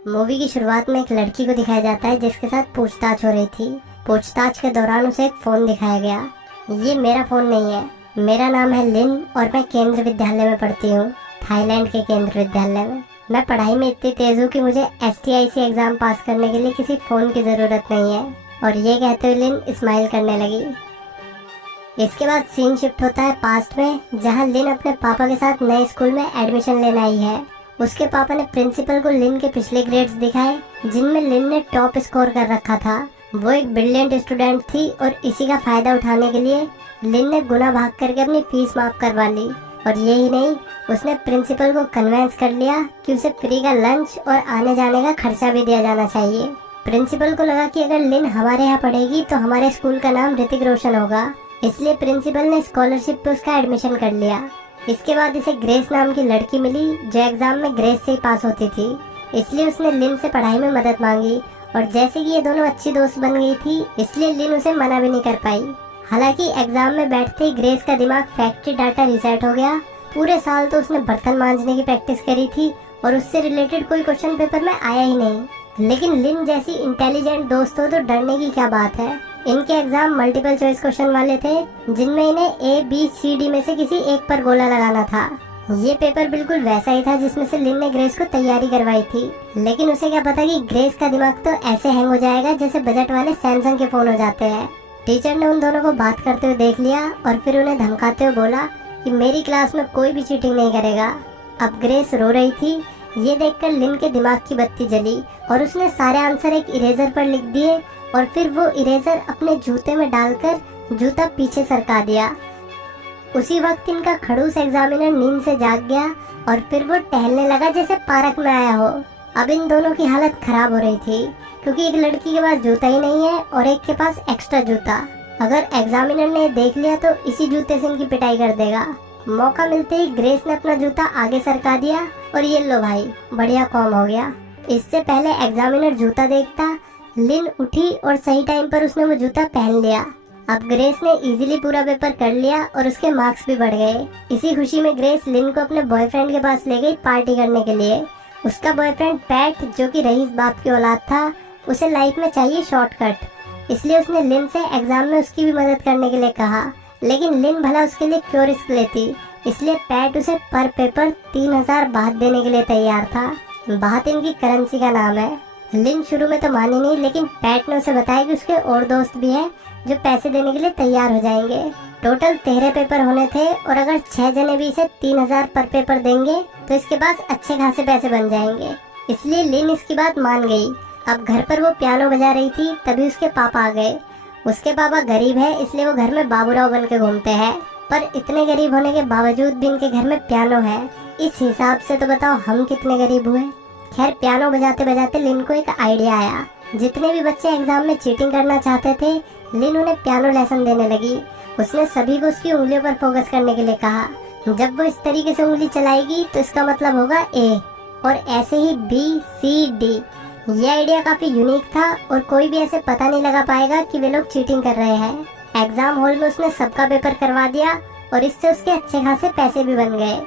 Movie की शुरुआत में एक लड़की को दिखाया जाता है जिसके साथ पूछताछ हो रही थी। पूछताछ के दौरान उसे एक फोन दिखाया गया। ये मेरा फोन नहीं है, मेरा नाम है लिन और मैं केंद्र विद्यालय में पढ़ती हूँ, थाईलैंड के केंद्र विद्यालय में। मैं पढ़ाई में इतनी तेज हूँ कि मुझे STIC एग्जाम पास करने के लिए किसी फोन की जरूरत नहीं है। और ये कहते हुए लिन स्माइल करने लगी। इसके बाद सीन शिफ्ट होता है पास्ट में, जहाँ लिन अपने पापा के साथ नए स्कूल में एडमिशन लेने आई है। उसके पापा ने प्रिंसिपल को लिन के पिछले ग्रेड्स दिखाए जिनमें लिन ने टॉप स्कोर कर रखा था। वो एक ब्रिलियंट स्टूडेंट थी और इसी का फायदा उठाने के लिए लिन ने गुना भाग करके अपनी फीस माफ करवा ली। और यही नहीं, उसने प्रिंसिपल को कन्वेंस कर लिया कि उसे फ्री का लंच और आने जाने का खर्चा भी दिया जाना चाहिए। प्रिंसिपल को लगा कि अगर लिन हमारे यहाँ पढ़ेगी तो हमारे स्कूल का नाम ऋतिक रोशन होगा, इसलिए प्रिंसिपल ने स्कॉलरशिप पे उसका एडमिशन कर लिया। इसके बाद इसे ग्रेस नाम की लड़की मिली जो एग्जाम में ग्रेस से ही पास होती थी, इसलिए उसने लिन से पढ़ाई में मदद मांगी। और जैसे कि ये दोनों अच्छी दोस्त बन गई थी, इसलिए लिन उसे मना भी नहीं कर पाई। हालांकि एग्जाम में बैठते ही ग्रेस का दिमाग फैक्ट्री डाटा रिसेट हो गया। पूरे साल तो उसने बर्तन मांजने की प्रैक्टिस करी थी और उससे रिलेटेड कोई क्वेश्चन पेपर में आया ही नहीं। लेकिन लिन जैसी इंटेलिजेंट दोस्त हो तो डरने की क्या बात है। इनके एग्जाम मल्टीपल चॉइस क्वेश्चन वाले थे जिनमें इन्हें ABCD में से किसी एक पर गोला लगाना था। ये पेपर बिल्कुल वैसा ही था जिसमें से लिन ने ग्रेस को तैयारी करवाई थी। लेकिन उसे क्या पता कि ग्रेस का दिमाग तो ऐसे हैंग हो जाएगा जैसे बजट वाले सैमसंग के फोन हो जाते हैं। टीचर ने उन दोनों को बात करते हुए देख लिया और फिर उन्हें धमकाते हुए बोला कि मेरी क्लास में कोई भी चीटिंग नहीं करेगा। अब ग्रेस रो रही थी। ये देखकर लिन के दिमाग की बत्ती जली और उसने सारे आंसर एक इरेजर पर लिख दिए और फिर वो इरेजर अपने जूते में डालकर जूता पीछे सरका दिया। उसी वक्त इनका खड़ूस एग्जामिनर नींद से जाग गया और फिर वो टहलने लगा जैसे पार्क में आया हो। अब इन दोनों की हालत खराब हो रही थी क्योंकि एक लड़की के पास जूता ही नहीं है और एक के पास एक्स्ट्रा जूता। अगर एग्जामिनर ने देख लिया तो इसी जूते से इनकी पिटाई कर देगा। मौका मिलते ही ग्रेस ने अपना जूता आगे सरका दिया और ये लो भाई, बढ़िया कॉम हो गया। इससे पहले एग्जामिनर जूता देखता, लिन उठी और सही टाइम पर उसने वो जूता पहन लिया। अब ग्रेस ने इजीली पूरा पेपर कर लिया और उसके मार्क्स भी बढ़ गए। इसी खुशी में ग्रेस लिन को अपने बॉयफ्रेंड के पास ले गई पार्टी करने के लिए। उसका बॉयफ्रेंड पैट, जो कि रईस बाप की औलाद था, उसे लाइफ में चाहिए शॉर्टकट, इसलिए उसने लिन से एग्जाम में उसकी भी मदद करने के लिए कहा। लेकिन लिन भला उसके लिए क्यों रिस्क लेती, इसलिए पैट उसे पर पेपर 3000 बात देने के लिए तैयार था। बात इनकी करेंसी का नाम है। लिन शुरू में तो मानी नहीं, लेकिन पैट ने उसे बताया कि उसके और दोस्त भी हैं जो पैसे देने के लिए तैयार हो जाएंगे। टोटल 13 पेपर होने थे और अगर 6 जने भी इसे 3000 पर पेपर देंगे तो इसके पास अच्छे खासे पैसे बन जाएंगे। इसलिए लिन इसकी बात मान गई। अब घर पर वो पियानो बजा रही थी, तभी उसके पापा आ गए। उसके पापा गरीब है, इसलिए वो घर में बाबूराव बन के घूमते हैं, पर इतने गरीब होने के बावजूद भी इनके घर में पियानो है। इस हिसाब से तो बताओ हम कितने गरीब हुए। खैर, पियानो बजाते बजाते लिन को एक आइडिया आया। जितने भी बच्चे एग्जाम में चीटिंग करना चाहते थे, लिन उन्हें पियानो लेसन देने लगी। उसने सभी को उसकी उंगलियों पर फोकस करने के लिए कहा। जब वो इस तरीके से उंगली चलाएगी तो इसका मतलब होगा A और ऐसे ही BCD। ये आइडिया काफी यूनिक था और कोई भी ऐसे पता नहीं लगा पाएगा कि वे लोग चीटिंग कर रहे हैं। एग्जाम हॉल में उसने सबका पेपर करवा दिया और इससे उसके अच्छे खासे पैसे भी बन गए।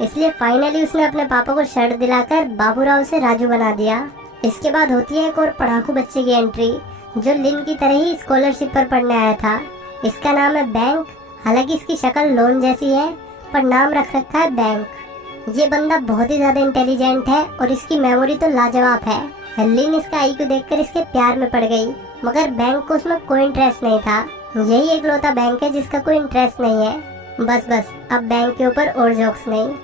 इसलिए फाइनली उसने अपने पापा को शर्ट दिलाकर बाबूराव से राजू बना दिया। इसके बाद होती है एक और पढ़ाकू बच्चे की एंट्री जो लिन की तरह ही स्कॉलरशिप पर पढ़ने आया था। इसका नाम है बैंक। हालांकि इसकी शक्ल लोन जैसी है पर नाम रख रखा है बैंक। ये बंदा बहुत ही ज्यादा इंटेलिजेंट है और इसकी मेमोरी तो लाजवाब है। लिन इसका IQ देखकर इसके प्यार में पड़ गई, मगर बैंक को उसमें कोई इंटरेस्ट नहीं था। यही एकलौता बैंक है जिसका कोई इंटरेस्ट नहीं है। बस अब बैंक के ऊपर और जोक्स नहीं।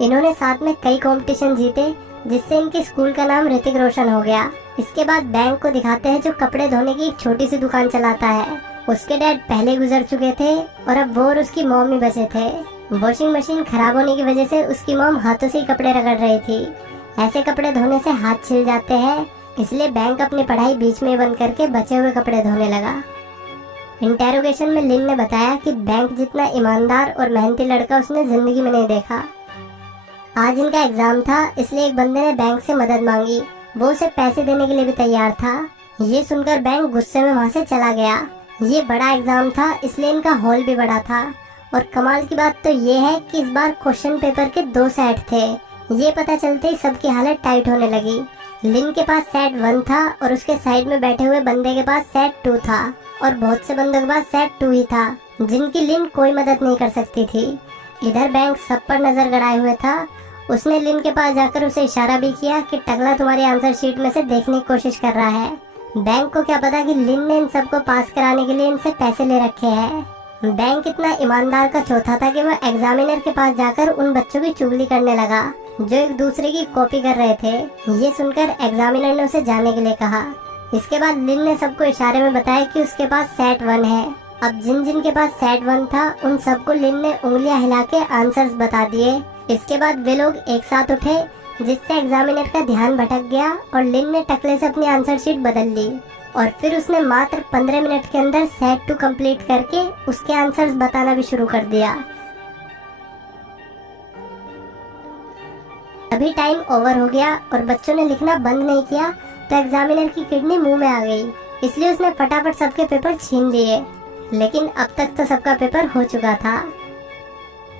इन्होंने साथ में कई कंपटीशन जीते जिससे इनके स्कूल का नाम ऋतिक रोशन हो गया। इसके बाद बैंक को दिखाते हैं जो कपड़े धोने की एक छोटी सी दुकान चलाता है। उसके डैड पहले गुजर चुके थे और अब वो और उसकी मॉम ही बचे थे। वॉशिंग मशीन खराब होने की वजह से उसकी मॉम हाथों से ही कपड़े रगड़ रही थी। ऐसे कपड़े धोने से हाथ छिल जाते हैं, इसलिए बैंक अपनी पढ़ाई बीच में बंद करके बचे हुए कपड़े धोने लगा। इंटेरोगेशन में लिन ने बताया कि बैंक जितना ईमानदार और मेहनती लड़का उसने जिंदगी में नहीं देखा। आज इनका एग्जाम था, इसलिए एक बंदे ने बैंक से मदद मांगी। वो उसे पैसे देने के लिए भी तैयार था। ये सुनकर बैंक गुस्से में वहाँ से चला गया। ये बड़ा एग्जाम था, इसलिए इनका हॉल भी बड़ा था। और कमाल की बात तो ये है कि इस बार क्वेश्चन पेपर के 2 सेट थे। ये पता चलते ही सबकी हालत टाइट होने लगी। लिन के पास सेट 1 था और उसके साइड में बैठे हुए बंदे के पास सेट 2 था और बहुत से बंदों के पास सेट 2 ही था जिनकी लिन कोई मदद नहीं कर सकती थी। इधर बैंक सब पर नजर गड़ाए हुए था। उसने लिन के पास जाकर उसे इशारा भी किया कि टकला तुम्हारी आंसर शीट में से देखने की कोशिश कर रहा है। बैंक को क्या पता कि लिन ने इन सबको पास कराने के लिए इनसे पैसे ले रखे हैं। बैंक इतना ईमानदार का चौथा था कि वह एग्जामिनर के पास जाकर उन बच्चों की चुगली करने लगा जो एक दूसरे की कॉपी कर रहे थे। ये सुनकर एग्जामिनर ने उसे जाने के लिए कहा। इसके बाद लिन ने सबको इशारे में बताया कि उसके पास सेट 1 है। अब जिन जिन के पास सेट 1 था उन सबको लिन ने उंगलियां हिला के आंसर्स बता दिए। इसके बाद वे लोग एक साथ उठे जिससे एग्जामिनर का ध्यान भटक गया और लिन ने टकले से अपनी आंसर शीट बदल ली और फिर उसने मात्र 15 मिनट के अंदर सेट 2 कंप्लीट करके उसके आंसर्स बताना भी शुरू कर दिया। अभी टाइम ओवर हो गया और बच्चों ने लिखना बंद नहीं किया तो एग्जामिनर की किडनी मुंह में आ गई, इसलिए उसने फटाफट सबके पेपर छीन लिए। लेकिन अब तक तो सबका पेपर हो चुका था।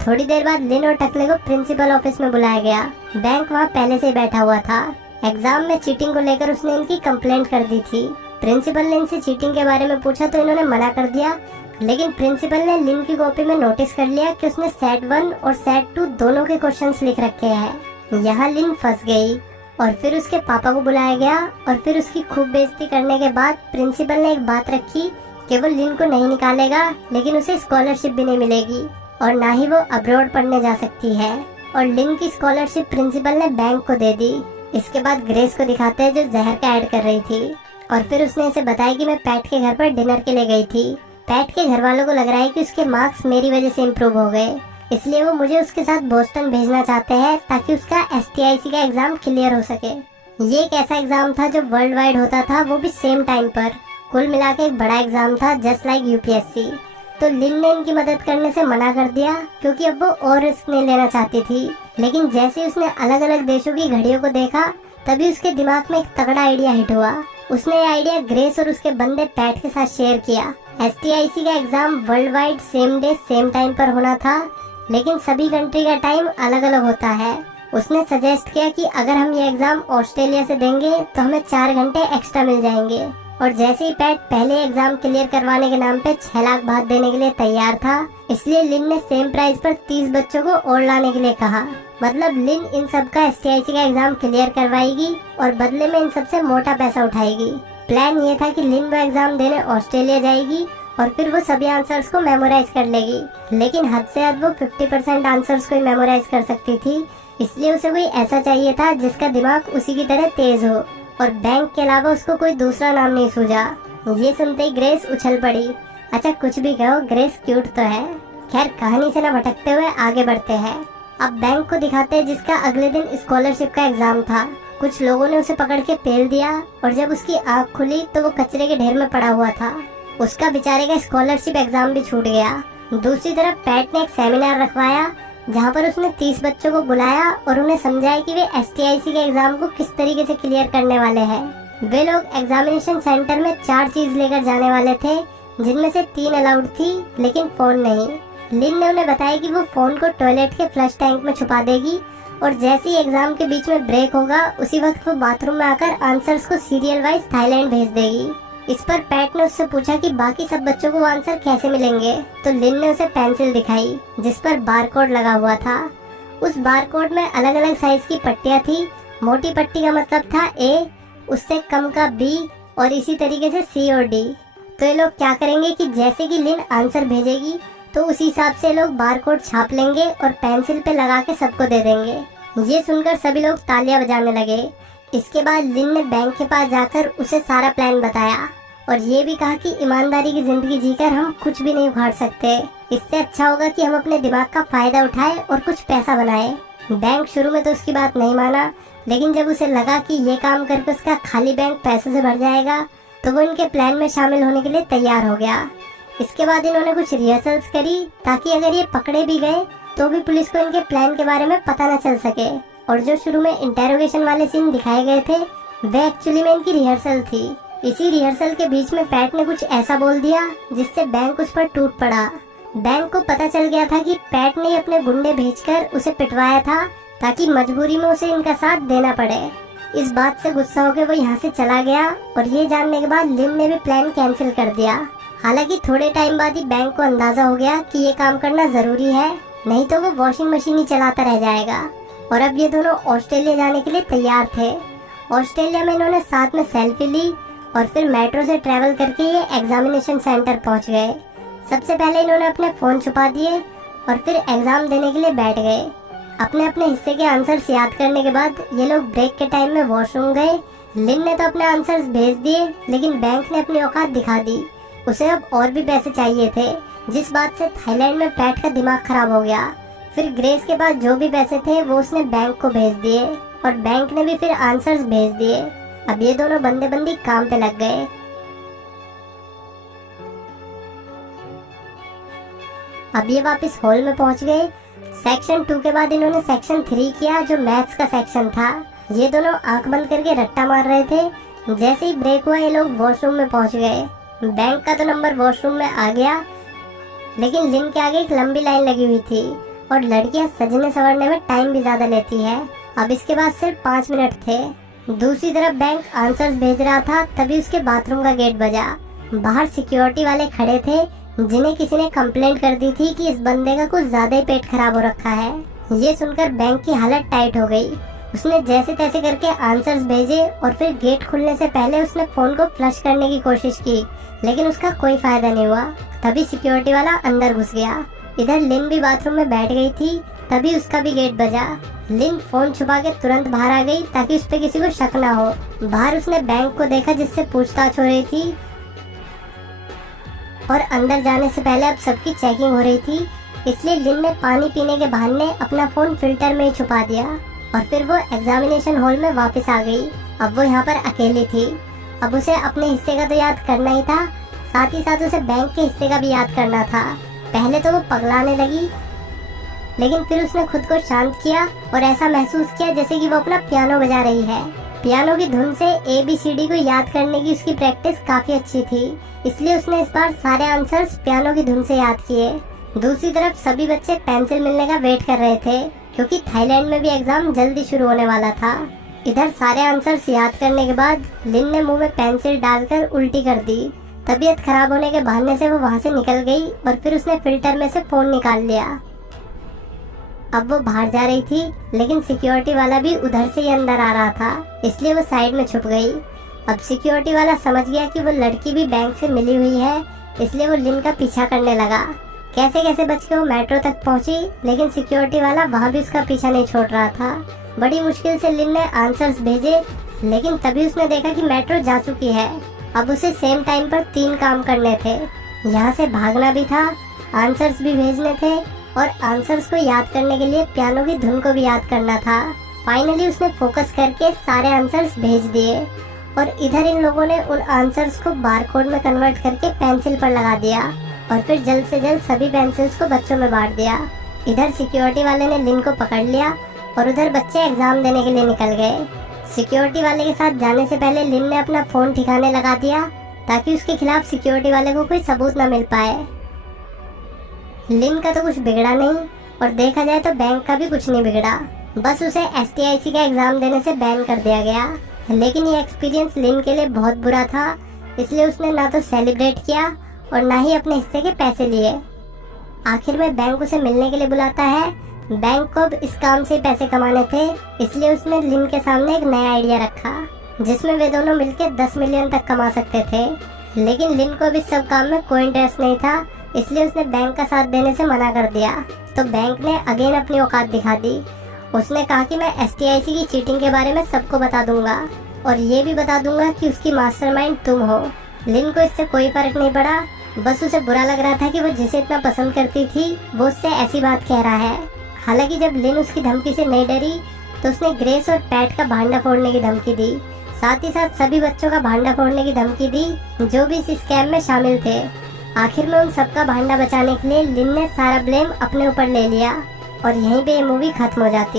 थोड़ी देर बाद लिन और टकले को प्रिंसिपल ऑफिस में बुलाया गया। बैंक वहाँ पहले से ही बैठा हुआ था। एग्जाम में चीटिंग को लेकर उसने इनकी कंप्लेंट कर दी थी। प्रिंसिपल ने इनसे चीटिंग के बारे में पूछा तो इन्होंने मना कर दिया, लेकिन प्रिंसिपल ने लिन की कॉपी में नोटिस कर लिया कि उसने सेट 1 और सेट 2 दोनों के क्वेश्चंस लिख रखे हैं। यहाँ लिन फंस गई और फिर उसके पापा को बुलाया गया और फिर उसकी खूब बेइज्जती करने के बाद प्रिंसिपल ने एक बात रखी कि वो लिन को नहीं निकालेगा, लेकिन उसे स्कॉलरशिप भी नहीं मिलेगी और ना ही वो अब्रॉड पढ़ने जा सकती है। और लिन की स्कॉलरशिप प्रिंसिपल ने बैंक को दे दी। इसके बाद ग्रेस को दिखाते हैं जो जहर का ऐड कर रही थी और फिर उसने इसे बताया कि मैं पैट के घर पर डिनर के लिए गई थी। पैट के घर वालों को लग रहा है कि उसके मार्क्स मेरी वजह से इम्प्रूव हो गए, इसलिए वो मुझे उसके साथ बोस्टन भेजना चाहते हैं ताकि उसका STIC का एग्जाम क्लियर हो सके। ये एक ऐसा एग्जाम था जो वर्ल्ड वाइड होता था, वो भी सेम टाइम पर। कुल मिला के एक बड़ा एग्जाम था जस्ट लाइक UPSC। तो लिन ने इनकी मदद करने से मना कर दिया क्योंकि अब वो और रिस्क नहीं लेना चाहती थी। लेकिन जैसे उसने अलग अलग देशों की घड़ियों को देखा तभी उसके दिमाग में एक तगड़ा आइडिया हिट हुआ। उसने ये आइडिया ग्रेस और उसके बंदे पैट के साथ शेयर किया। STIC का exam world wide same day same time पर होना था, लेकिन सभी कंट्री का टाइम अलग अलग होता है। उसने सजेस्ट किया कि अगर हम ये एग्जाम ऑस्ट्रेलिया से देंगे तो हमें 4 घंटे एक्स्ट्रा मिल जाएंगे। और जैसे ही पैट पहले एग्जाम क्लियर करवाने के नाम पे 6 लाख बात देने के लिए तैयार था, इसलिए लिन ने सेम प्राइस पर 30 बच्चों को और लाने के लिए कहा। मतलब लिन इन सब का STIC का एग्जाम क्लियर करवाएगी और बदले में इन सबसे मोटा पैसा उठाएगी। प्लान ये था कि लिन वो एग्जाम देने ऑस्ट्रेलिया जाएगी और फिर वो सभी आंसर्स को मेमोराइज कर लेगी, लेकिन हद से हद वो 50% आंसर्स को मेमोराइज कर सकती थी। इसलिए उसे कोई ऐसा चाहिए था जिसका दिमाग उसी की तरह तेज हो और बैंक के अलावा उसको कोई दूसरा नाम नहीं सूझा। ये सुनते ही ग्रेस उछल पड़ी। अच्छा कुछ भी कहो, ग्रेस क्यूट तो है। खैर कहानी से न भटकते हुए आगे बढ़ते हैं। अब बैंक को दिखाते हैं जिसका अगले दिन स्कॉलरशिप का एग्जाम था। कुछ लोगों ने उसे पकड़ के पेल दिया और जब उसकी आँख खुली तो वो कचरे के ढेर में पड़ा हुआ था। उसका बेचारे का स्कॉलरशिप एग्जाम भी छूट गया। दूसरी तरफ पैट ने एक सेमिनार रखवाया जहाँ पर उसने 30 बच्चों को बुलाया और उन्हें समझाया कि वे STIC के एग्जाम को किस तरीके से क्लियर करने वाले हैं। वे लोग एग्जामिनेशन सेंटर में 4 चीज लेकर जाने वाले थे, जिनमें से 3 अलाउड थी लेकिन फोन नहीं। लिन ने उन्हें बताया कि वो फोन को टॉयलेट के फ्लश टैंक में छुपा देगी और जैसे ही एग्जाम के बीच में ब्रेक होगा उसी वक्त वो बाथरूम में आकर आंसर्स को सीरियल वाइज थाईलैंड भेज देगी। इस पर पैट ने उससे पूछा कि बाकी सब बच्चों को आंसर कैसे मिलेंगे, तो लिन ने उसे पेंसिल दिखाई जिस पर बारकोड लगा हुआ था। उस बारकोड में अलग अलग साइज की पट्टियां थी। मोटी पट्टी का मतलब था A, उससे कम का B और इसी तरीके से C और D। तो ये लोग क्या करेंगे कि जैसे कि लिन आंसर भेजेगी तो उसी हिसाब से लोग बारकोड छाप लेंगे और पेंसिल पे लगा के सबको दे देंगे। ये सुनकर सभी लोग तालियां बजाने लगे। इसके बाद लिन ने बैंक के पास जाकर उसे सारा प्लान बताया और ये भी कहा कि ईमानदारी की जिंदगी जीकर हम कुछ भी नहीं उखाड़ सकते। इससे अच्छा होगा कि हम अपने दिमाग का फायदा उठाएं और कुछ पैसा बनाएं। बैंक शुरू में तो उसकी बात नहीं माना, लेकिन जब उसे लगा कि ये काम करके उसका खाली बैंक पैसों से भर जाएगा तो वो इनके प्लान में शामिल होने के लिए तैयार हो गया। इसके बाद इन्होंने कुछ रिहर्सल्स करी ताकि अगर ये पकड़े भी गए तो भी पुलिस को इनके प्लान के बारे में पता न चल सके। और जो शुरू में इंटेरोगेशन वाले सीन दिखाए गए थे वे एक्चुअली में इनकी रिहर्सल थी। इसी रिहर्सल के बीच में पैट ने कुछ ऐसा बोल दिया जिससे बैंक उस पर टूट पड़ा। बैंक को पता चल गया था कि पैट ने अपने गुंडे भेजकर उसे पिटवाया था ताकि मजबूरी में उसे इनका साथ देना पड़े। इस बात से गुस्सा होकर वो यहाँ से चला गया और ये जानने के बाद लिन ने भी प्लान कैंसिल कर दिया। हालांकि थोड़े टाइम बाद ही बैंक को अंदाजा हो गया कि ये काम करना जरूरी है, नहीं तो वो वॉशिंग मशीन ही चलाता रह जाएगा। और अब ये दोनों ऑस्ट्रेलिया जाने के लिए तैयार थे। ऑस्ट्रेलिया में इन्होंने साथ में सेल्फी ली और फिर मेट्रो से ट्रेवल करके ये एग्जामिनेशन सेंटर पहुंच गए। सबसे पहले इन्होंने अपने फोन छुपा दिए और फिर एग्जाम देने के लिए बैठ गए। अपने अपने हिस्से के आंसर्स याद करने के बाद ये लोग ब्रेक के टाइम में वॉशरूम गए। लिन ने तो अपने आंसर्स भेज दिए, लेकिन बैंक ने अपनी औकात दिखा दी। उसे अब और भी पैसे चाहिए थे, जिस बात से थाईलैंड में पैट का दिमाग खराब हो गया। फिर ग्रेस के पास जो भी पैसे थे वो उसने बैंक को भेज दिए और बैंक ने भी फिर आंसर्स भेज दिए। अब ये दोनों बंदे बंदी काम पे लग गए। अब ये वापस हॉल में पहुंच गए। सेक्शन 2 के बाद इन्होंने सेक्शन 3 किया, जो मैथ्स का सेक्शन था। ये दोनों आंख बंद करके रट्टा मार रहे थे। जैसे ही ब्रेक हुआ ये लोग वॉशरूम में पहुंच गए। बैंक का तो नंबर वॉशरूम में आ गया, लेकिन लिन के आगे एक लंबी लाइन लगी हुई थी और लड़कियां सजने संवरने में टाइम भी ज्यादा लेती है। अब इसके बाद सिर्फ 5 मिनट थे। दूसरी तरफ बैंक आंसर्स भेज रहा था, तभी उसके बाथरूम का गेट बजा। बाहर सिक्योरिटी वाले खड़े थे, जिन्हें किसी ने कंप्लेंट कर दी थी कि इस बंदे का कुछ ज्यादा ही पेट खराब हो रखा है। ये सुनकर बैंक की हालत टाइट हो गई। उसने जैसे तैसे करके आंसर्स भेजे और फिर गेट खुलने से पहले उसने फोन को फ्लश करने की कोशिश की, लेकिन उसका कोई फायदा नहीं हुआ। तभी सिक्योरिटी वाला अंदर घुस गया। इधर लिन भी बाथरूम में बैठ गई थी, तभी उसका भी गेट बजा। लिन फोन छुपा के तुरंत बाहर आ गई ताकि उस पर किसी को शक ना हो। बाहर उसने बैंक को देखा, जिससे पूछताछ हो रही थी, और अंदर जाने से पहले अब सबकी चेकिंग हो रही थी। इसलिए लिन ने पानी पीने के बहाने अपना फोन फिल्टर में ही छुपा दिया और फिर वो एग्जामिनेशन हॉल में वापस आ गई। अब वो यहाँ पर अकेली थी। अब उसे अपने हिस्से का तो याद करना ही था, साथ ही साथ उसे बैंक के हिस्से का भी याद करना था। पहले तो वो पगलाने लगी, लेकिन फिर उसने खुद को शांत किया और ऐसा महसूस किया जैसे कि वो अपना पियानो बजा रही है। पियानो की धुन से ABCD को याद करने की उसकी प्रैक्टिस काफी अच्छी थी, इसलिए उसने इस बार सारे आंसर्स पियानो की धुन से याद किए। दूसरी तरफ सभी बच्चे पेंसिल मिलने का वेट कर रहे थे, क्योंकि थाईलैंड में भी एग्जाम जल्दी शुरू होने वाला था। इधर सारे आंसर्स याद करने के बाद लिन ने मुंह में पेंसिल डालकर उल्टी कर दी। तबीयत खराब होने के बहाने से वो वहाँ से निकल गई और फिर उसने फिल्टर में से फोन निकाल लिया। अब वो बाहर जा रही थी, लेकिन सिक्योरिटी वाला भी उधर से ही अंदर आ रहा था, इसलिए वो साइड में छुप गई। अब सिक्योरिटी वाला समझ गया कि वो लड़की भी बैंक से मिली हुई है, इसलिए वो लिन का पीछा करने लगा। कैसे कैसे बच के वो मेट्रो तक पहुंची, लेकिन सिक्योरिटी वाला वहाँ भी उसका पीछा नहीं छोड़ रहा था। बड़ी मुश्किल से लिन ने आंसर्स भेजे, लेकिन तभी उसने देखा कि मेट्रो जा चुकी है। अब उसे सेम टाइम पर 3 काम करने थे। यहाँ से भागना भी था, आंसर्स भी भेजने थे और आंसर्स को याद करने के लिए पियानो की धुन को भी याद करना था। फाइनली उसने फोकस करके सारे आंसर्स भेज दिए और इधर इन लोगों ने उन आंसर्स को बारकोड में कन्वर्ट करके पेंसिल पर लगा दिया और फिर जल्द से जल्द सभी पेंसिल्स को बच्चों में बांट दिया। इधर सिक्योरिटी वाले ने लिन को पकड़ लिया और उधर बच्चे एग्जाम देने के लिए निकल गए। सिक्योरिटी वाले के साथ जाने से पहले लिन ने अपना फोन ठिकाने लगा दिया, ताकि उसके खिलाफ सिक्योरिटी वाले को कोई सबूत न मिल पाए। लिन का तो कुछ बिगड़ा नहीं और देखा जाए तो बैंक का भी कुछ नहीं बिगड़ा, बस उसे STIC का एग्जाम देने से बैन कर दिया गया। लेकिन ये एक्सपीरियंस लिन के लिए बहुत बुरा था, इसलिए उसने ना तो सेलिब्रेट किया और ना ही अपने हिस्से के पैसे लिए। आखिर में बैंक उसे मिलने के लिए बुलाता है। बैंक को अब इस काम से पैसे कमाने थे, इसलिए उसने लिन के सामने एक नया आइडिया रखा, जिसमें वे दोनों मिलकर 10 मिलियन तक कमा सकते थे। लेकिन लिन को अब इस सब काम में कोई इंटरेस्ट नहीं था, इसलिए उसने बैंक का साथ देने से मना कर दिया। तो बैंक ने अगेन अपनी औकात दिखा दी। उसने कहा कि मैं STIC की चीटिंग के बारे में सबको बता दूंगा और ये भी बता दूंगा कि उसकी मास्टरमाइंड तुम हो। लिन को इससे कोई फर्क नहीं पड़ा, बस उसे बुरा लग रहा था कि वो जिसे इतना पसंद करती थी वो उससे ऐसी बात कह रहा है। हालांकि जब लिन उसकी धमकी से नहीं डरी तो उसने ग्रेस और पैट का भांडा फोड़ने की धमकी दी, साथ ही साथ सभी बच्चों का भांडा फोड़ने की धमकी दी जो भी इस स्कैम में शामिल थे। आखिर में उन सबका भांडा बचाने के लिए लिन ने सारा ब्लेम अपने ऊपर ले लिया और यहीं पे ये मूवी खत्म हो जाती है।